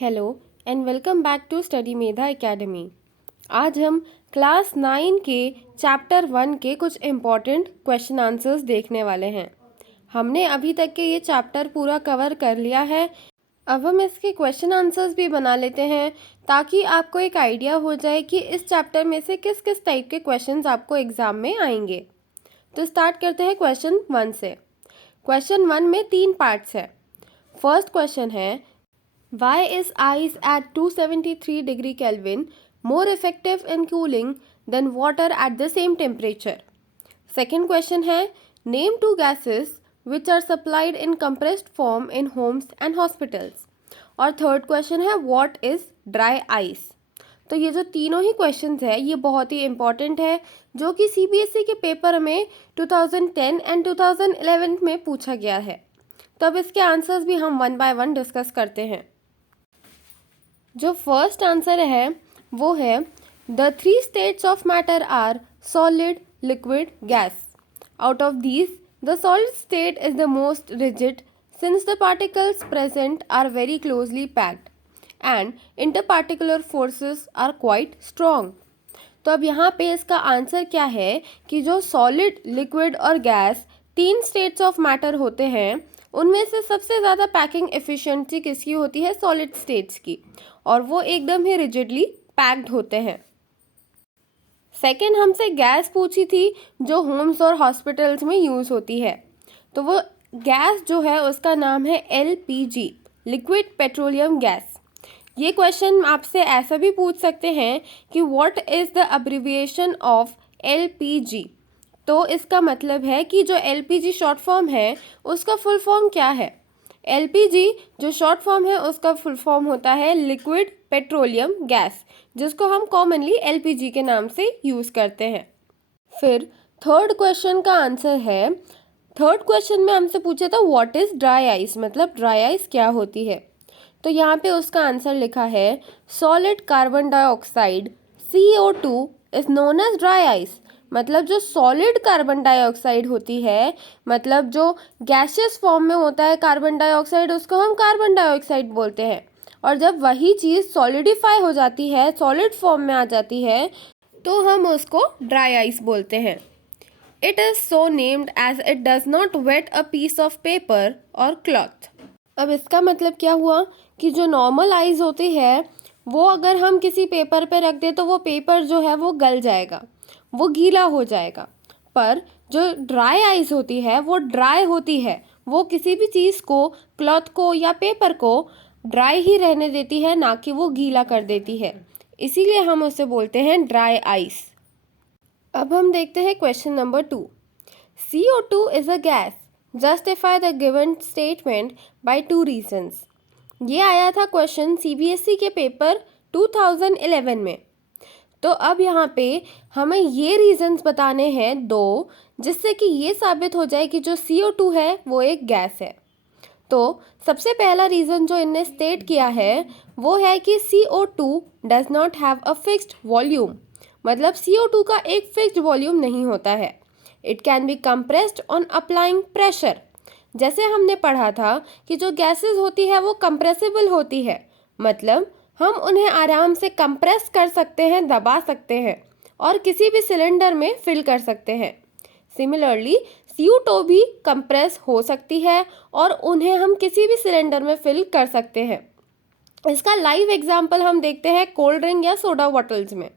Hello and welcome back to Study Medha Academy. आज हम class 9 के चैप्टर 1 के कुछ इम्पॉर्टेंट क्वेश्चन आंसर्स देखने वाले हैं। हमने अभी तक के ये चैप्टर पूरा कवर कर लिया है। अब हम इसके क्वेश्चन आंसर्स भी बना लेते हैं ताकि आपको एक आइडिया हो जाए कि इस चैप्टर में से किस किस टाइप के क्वेश्चंस आपको एग्जाम में आएंगे। तो स्टार्ट करते हैं क्वेश्चन 1 से। क्वेश्चन 1 में 3 पार्ट्स है। फर्स्ट क्वेश्चन है, why is ice at 273 degree Kelvin more effective in cooling than water at the same temperature? Second question है, name two gases which are supplied in compressed form in homes and hospitals. और third question है, what is dry ice? तो ये जो तीनों ही questions है ये बहुत ही इम्पॉर्टेंट है, जो कि सीबीएसई के पेपर में 2010 एंड 2011 में पूछा गया है। तो अब इसके आंसर्स भी हम वन बाय वन डिस्कस करते हैं। जो फर्स्ट आंसर है वो है, the 3 states of matter are solid, liquid, gas. Out of these the solid state is the most rigid since the particles present are very closely packed and interparticular forces are quite strong. तो अब यहाँ पे इसका answer क्या है कि जो solid, liquid और गैस 3 स्टेट्स ऑफ मैटर होते हैं उनमें से सबसे ज़्यादा पैकिंग एफिशिएंसी किसकी होती है? सॉलिड स्टेट्स की, और वो एकदम ही रिजिडली पैक्ड होते हैं। सेकेंड हमसे गैस पूछी थी जो होम्स और हॉस्पिटल्स में यूज़ होती है। तो वो गैस जो है उसका नाम है एलपीजी, लिक्विड पेट्रोलियम गैस। ये क्वेश्चन आपसे ऐसा भी पूछ सकते हैं कि what is the abbreviation of LPG. तो इसका मतलब है कि जो एलपीजी शॉर्ट फॉर्म है उसका फुल फॉर्म क्या है? एलपीजी जो शॉर्ट फॉर्म है उसका फुल फॉर्म होता है लिक्विड पेट्रोलियम गैस, जिसको हम कॉमनली एलपीजी के नाम से यूज़ करते हैं। फिर थर्ड क्वेश्चन का आंसर है, थर्ड क्वेश्चन में हमसे पूछा था व्हाट इज़ ड्राई आइस, मतलब ड्राई आइस क्या होती है। तो यहाँ पे उसका आंसर लिखा है, solid carbon dioxide CO2 is known as dry ice. मतलब जो सॉलिड कार्बन डाइऑक्साइड होती है, मतलब जो गैसियस फॉर्म में होता है कार्बन डाइऑक्साइड, उसको हम कार्बन डाइऑक्साइड बोलते हैं। और जब वही चीज़ सॉलिडिफाई हो जाती है, सॉलिड फॉर्म में आ जाती है, तो हम उसको ड्राई आइस बोलते हैं। It is so named as it does not wet a piece of paper और क्लॉथ। अब इसका मतलब क्या हुआ कि जो नॉर्मल आइस होती है वो अगर हम किसी पेपर पे रख दें तो वो पेपर जो है वो गल जाएगा, वो गीला हो जाएगा। पर जो ड्राई आइस होती है वो ड्राई होती है, वो किसी भी चीज़ को, क्लॉथ को या पेपर को ड्राई ही रहने देती है, ना कि वो गीला कर देती है। इसीलिए हम उसे बोलते हैं ड्राई आइस। अब हम देखते हैं question number 2। CO2 is a gas, justify the given statement by 2 reasons. ये आया था क्वेश्चन सीबीएसई के पेपर 2011 में। तो अब यहाँ पे हमें ये रीजंस बताने हैं 2, जिससे कि ये साबित हो जाए कि जो CO2 है वो एक गैस है। तो सबसे पहला रीज़न जो इनने स्टेट किया है वो है कि CO2 does not have a fixed volume. मतलब CO2 का एक फिक्स्ड वॉल्यूम नहीं होता है। It can be compressed on applying pressure. जैसे हमने पढ़ा था कि जो गैसेस होती है वो कंप्रेसिबल होती है, मतलब हम उन्हें आराम से कंप्रेस कर सकते हैं, दबा सकते हैं और किसी भी सिलेंडर में फिल कर सकते हैं। सिमिलरली CO2 भी कंप्रेस हो सकती है और उन्हें हम किसी भी सिलेंडर में फिल कर सकते हैं। इसका लाइव एग्जाम्पल हम देखते हैं कोल्ड ड्रिंक या सोडा बॉटल्स में।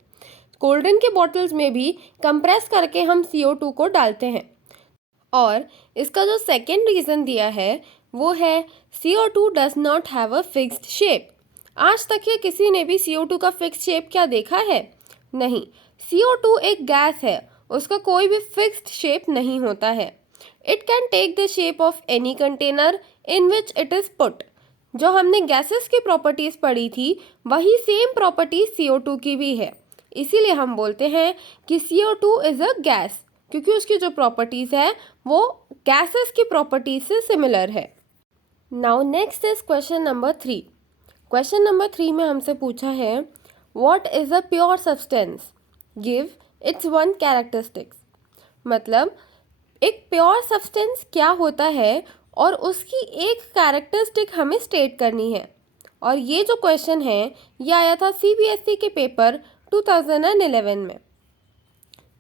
कोल्ड ड्रिंक के बॉटल्स में भी कंप्रेस करके हम CO2 को डालते हैं। और इसका जो सेकेंड रीज़न दिया है वो है CO2 does not have a fixed shape. आज तक ये किसी ने भी CO2 का फिक्स्ड शेप क्या देखा है? नहीं। CO2 एक गैस है, उसका कोई भी फिक्स्ड शेप नहीं होता है। It can take the shape of any container in which it is put. जो हमने गैसेस की प्रॉपर्टीज़ पढ़ी थी वही सेम प्रॉपर्टी CO2 की भी है। इसीलिए हम बोलते हैं कि CO2 इज़ अ गैस, क्योंकि उसकी जो प्रॉपर्टीज़ है वो गैसेस की प्रॉपर्टीज से सिमिलर है। Now next is question number 3। Question number 3 में हमसे पूछा है, what is a pure substance, give its 1 characteristics. मतलब एक प्योर सब्सटेंस क्या होता है और उसकी एक कैरेक्टरिस्टिक हमें स्टेट करनी है। और ये जो क्वेश्चन है ये आया था CBSE के पेपर 2011 में।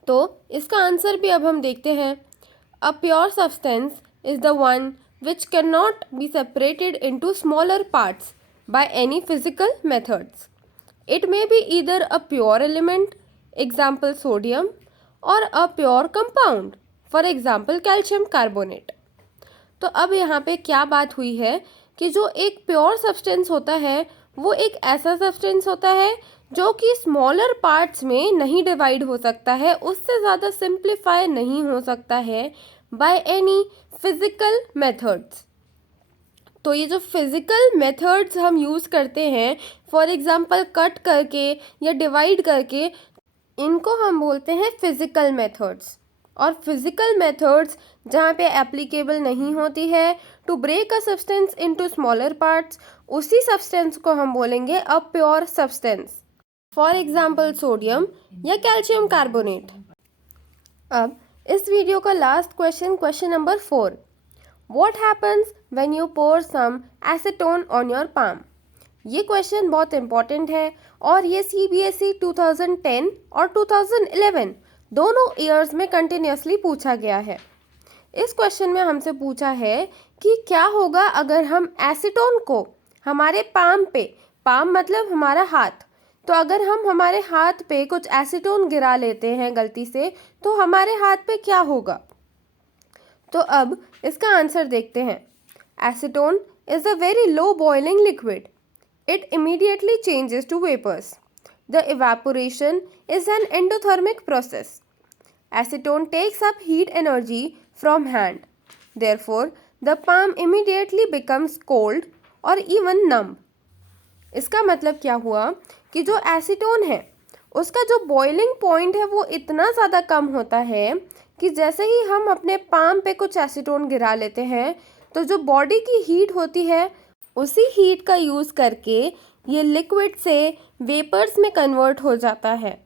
तो इसका आंसर भी अब हम देखते हैं। अ pure substance is the one which can not be separated into smaller parts by any physical methods. It may be either a pure element, example sodium, or a pure compound, for example calcium carbonate. तो अब यहाँ पे क्या बात हुई है कि जो एक प्योर सब्सटेंस होता है वो एक ऐसा सब्सटेंस होता है जो कि स्मॉलर पार्ट्स में नहीं डिवाइड हो सकता है, उससे ज़्यादा सिंप्लीफाई नहीं हो सकता है बाय एनी फिजिकल मेथड्स. तो ये जो फिज़िकल मेथड्स हम यूज़ करते हैं, फॉर एग्ज़ाम्पल कट करके या डिवाइड करके, इनको हम बोलते हैं फिज़िकल मेथड्स. और फिज़िकल मेथड्स जहाँ पे एप्लीकेबल नहीं होती है to break a substance into smaller parts, उसी सब्सटेंस को हम बोलेंगे a pure substance. For example sodium या कैल्शियम कार्बोनेट. अब इस वीडियो का last question number 4. What happens when you pour some acetone on your palm? ये क्वेश्चन बहुत इम्पॉर्टेंट है और ये CBSE 2010 और 2011 दोनों ईयर्स में कंटिन्यूसली पूछा गया है. इस क्वेश्चन में हमसे पूछा है कि क्या होगा अगर हम एसीटोन को हमारे पाम मतलब हमारा हाथ, तो अगर हम हमारे हाथ पे कुछ एसीटोन गिरा लेते हैं गलती से, तो हमारे हाथ पे क्या होगा. तो अब इसका आंसर देखते हैं. Acetone is a very low boiling liquid. It immediately changes to vapours. The evaporation is an endothermic process. Acetone takes up heat energy from hand. Therefore the palm immediately becomes cold और even numb. इसका मतलब क्या हुआ कि जो acetone है उसका जो बॉइलिंग पॉइंट है वो इतना ज़्यादा कम होता है कि जैसे ही हम अपने पाम पे कुछ एसीटोन गिरा लेते हैं तो जो बॉडी की हीट होती है उसी हीट का यूज़ करके ये लिक्विड से वेपर्स में कन्वर्ट हो जाता है.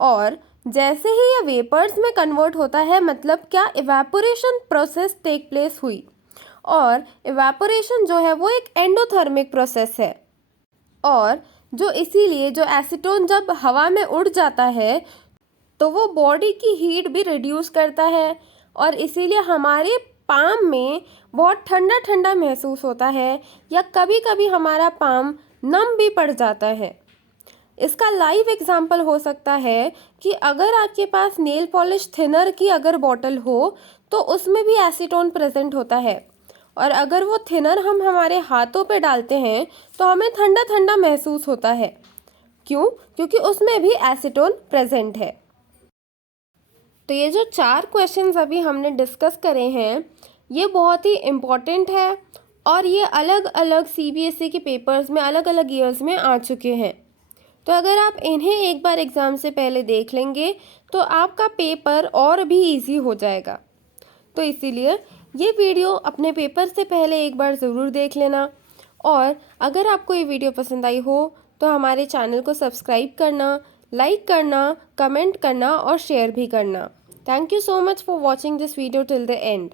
और जैसे ही ये वेपर्स में कन्वर्ट होता है मतलब क्या, इवेपोरेशन प्रोसेस टेक प्लेस हुई. और इवेपोरेशन जो है वो एक एंडोथर्मिक प्रोसेस है. और जो इसीलिए जो एसीटोन जब हवा में उड़ जाता है तो वो बॉडी की हीट भी रिड्यूस करता है और इसीलिए हमारे पाम में बहुत ठंडा ठंडा महसूस होता है या कभी कभी हमारा पाम नम भी पड़ जाता है. इसका लाइव एग्जांपल हो सकता है कि अगर आपके पास नेल पॉलिश थिनर की अगर बॉटल हो तो उसमें भी एसीटोन प्रेजेंट होता है और अगर वो थिनर हम हमारे हाथों पे डालते हैं तो हमें ठंडा ठंडा महसूस होता है. क्यों? क्योंकि उसमें भी एसीटोन प्रेजेंट है. तो ये जो 4 क्वेश्चंस अभी हमने डिस्कस करे हैं ये बहुत ही इम्पॉर्टेंट है और ये अलग अलग CBSE के पेपर्स में अलग अलग ईयर्स में आ चुके हैं. तो अगर आप इन्हें एक बार एग्ज़ाम से पहले देख लेंगे तो आपका पेपर और भी इजी हो जाएगा. तो इसीलिए ये वीडियो अपने पेपर से पहले एक बार ज़रूर देख लेना. और अगर आपको ये वीडियो पसंद आई हो तो हमारे चैनल को सब्सक्राइब करना, लाइक करना, कमेंट करना और शेयर भी करना. Thank you so much for watching this video till the end.